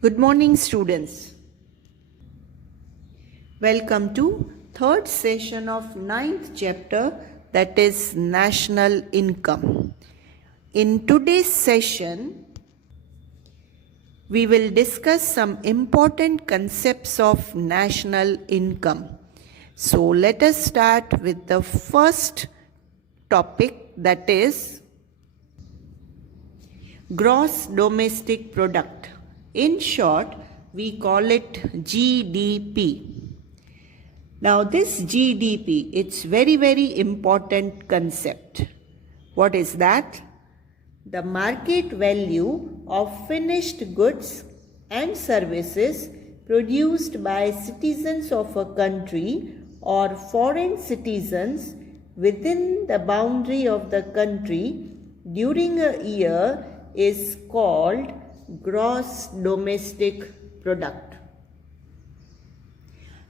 Good morning, students. Welcome to third session of ninth chapter, that is national income. In today's session, we will discuss some important concepts of national income. So let us start with the first topic, that is gross domestic product. In short, we call it GDP. Now this GDP, it's very important concept. What is that? The market value of finished goods and services produced by citizens of a country or foreign citizens within the boundary of the country during a year is called gross domestic product.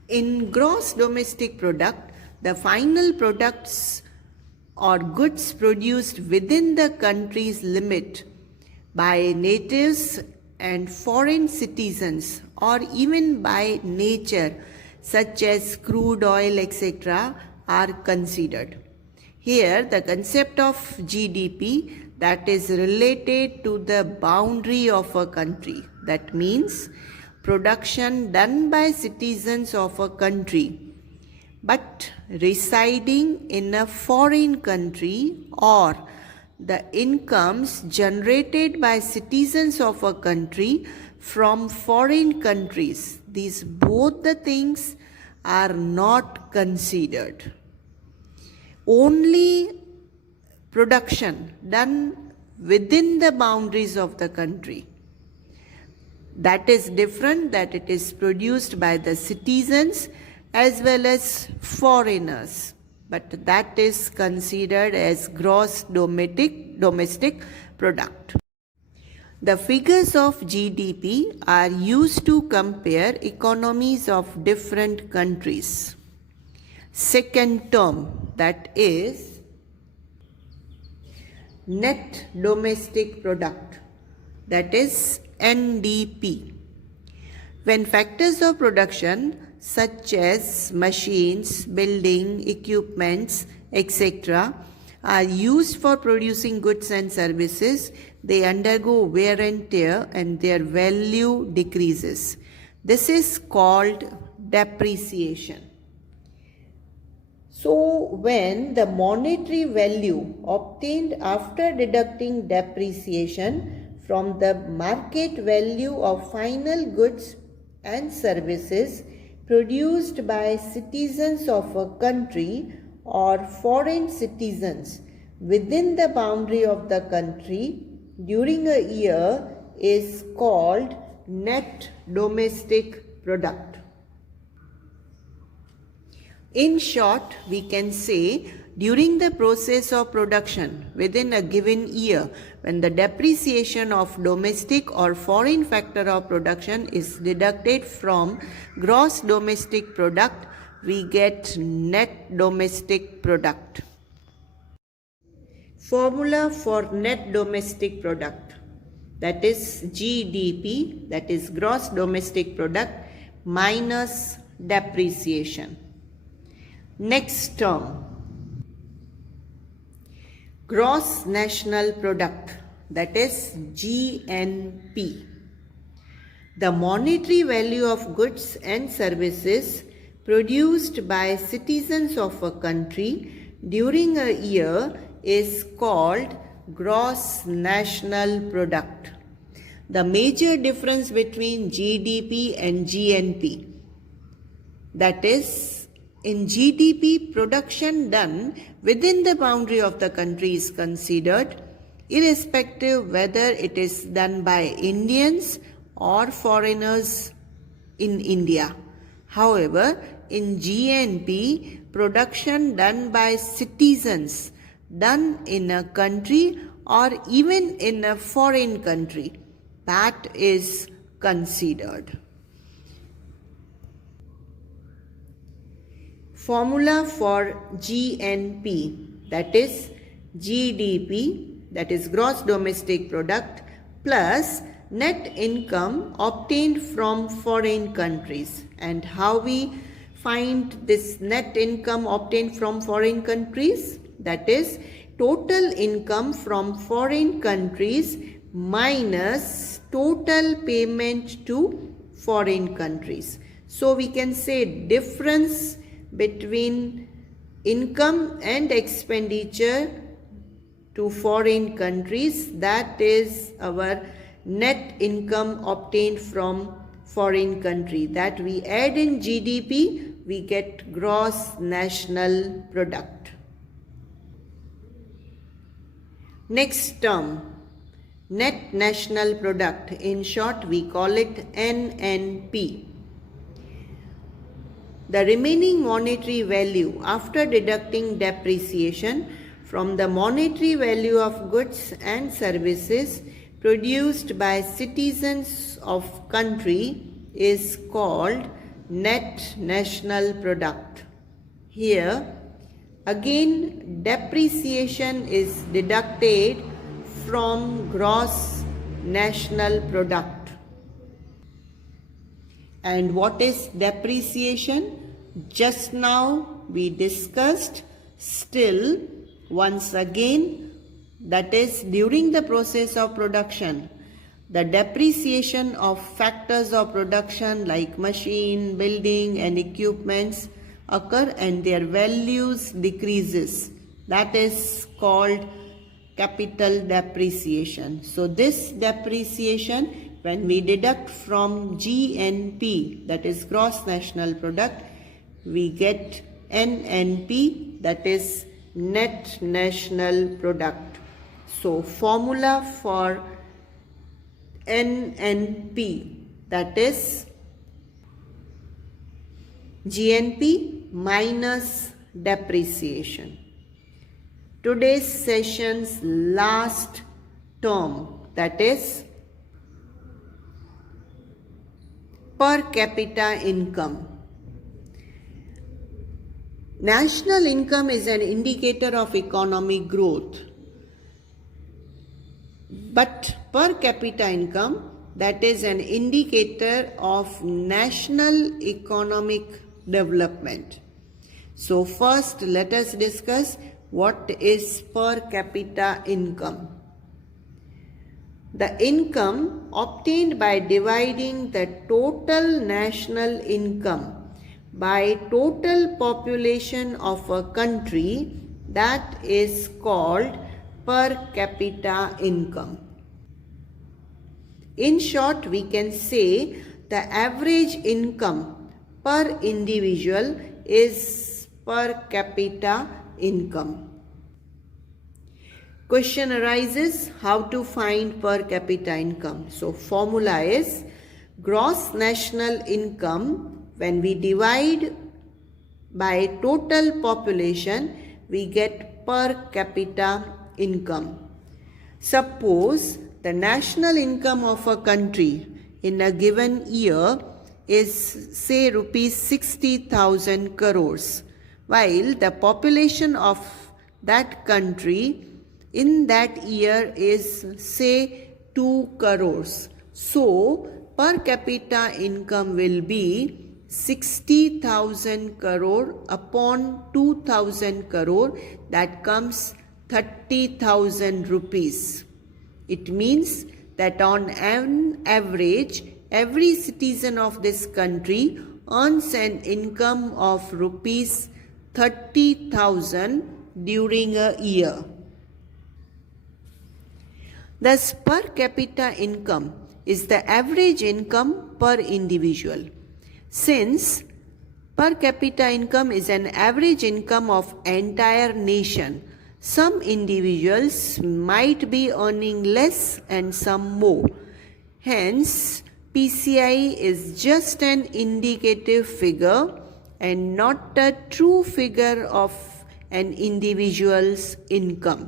In gross domestic product, the final products or goods produced within the country's limit by natives and foreign citizens or even by nature, such as crude oil, etc., are considered. Here, the concept of GDP, that is related to the boundary of a country. That means production done by citizens of a country but residing in a foreign country, or the incomes generated by citizens of a country from foreign countries. These both the things are not considered. Only production done within the boundaries of the country, that is different, that it is produced by the citizens as well as foreigners, but that is considered as gross domestic product. The figures of GDP are used to compare economies of different countries. Second term, that is net domestic product, that is NDP. When factors of production such as machines, building, equipments, etc. are used for producing goods and services, they undergo wear and tear and their value decreases. This is called depreciation. So, when the monetary value obtained after deducting depreciation from the market value of final goods and services produced by citizens of a country or foreign citizens within the boundary of the country during a year is called net domestic product. In short, we can say during the process of production within a given year, when the depreciation of domestic or foreign factor of production is deducted from gross domestic product, we get net domestic product. Formula for net domestic product, that is GDP, that is gross domestic product minus depreciation. Next term, gross national product, that is GNP. The monetary value of goods and services produced by citizens of a country during a year is called gross national product. The major difference between GDP and GNP, that is, in GDP, production done within the boundary of the country is considered, irrespective whether it is done by Indians or foreigners in India. However, in GNP, production done by citizens done in a country or even in a foreign country, that is considered. Formula for GNP, that is GDP, that is gross domestic product, plus net income obtained from foreign countries. And how we find this net income obtained from foreign countries? That is total income from foreign countries minus total payment to foreign countries. So we can say difference between income and expenditure to foreign countries, that is our net income obtained from foreign country. That we add in GDP, we get gross national product. Next term, net national product. In short, we call it NNP. The remaining monetary value after deducting depreciation from the monetary value of goods and services produced by citizens of country is called net national product. Here again depreciation is deducted from gross national product. And what is depreciation? Just now we discussed. Still once again, that is during the process of production, the depreciation of factors of production like machine, building and equipments occur and their values decreases. That is called capital depreciation. So this depreciation, when we deduct from GNP, that is gross national product, we get NNP, that is net national product. So formula for NNP, that is GNP minus depreciation. Today's session's last term, that is per capita income. National income is an indicator of economic growth, but per capita income, that is an indicator of national economic development. So first let us discuss what is per capita income. The income obtained by dividing the total national income by total population of a country, that is called per capita income. In short, we can say the average income per individual is per capita income. Question arises, how to find per capita income? So formula is gross national income. When we divide by total population, we get per capita income. Suppose the national income of a country in a given year is say rupees 60,000 crores, while the population of that country in that year is say 2 crores. So per capita income will be 60,000 crore upon 2,000 crore, that comes 30,000 rupees. It means that on an average, every citizen of this country earns an income of rupees 30,000 during a year. Thus, per capita income is the average income per individual. Since per capita income is an average income of entire nation, some individuals might be earning less and some more. Hence, PCI is just an indicative figure and not a true figure of an individual's income.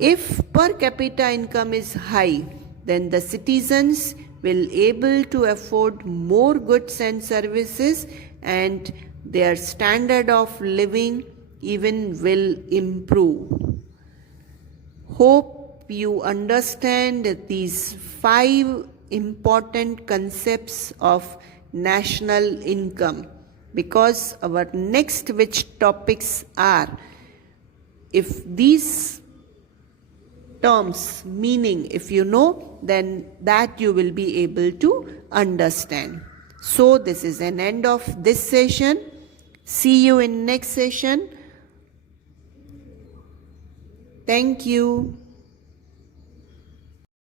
If per capita income is high, then the citizens will able to afford more goods and services, and their standard of living even will improve. Hope you understand these 5 important concepts of national income, because our next which topics are, if these terms meaning if you know, then that you will be able to understand. So this is an end of this session. See you in next session. Thank you.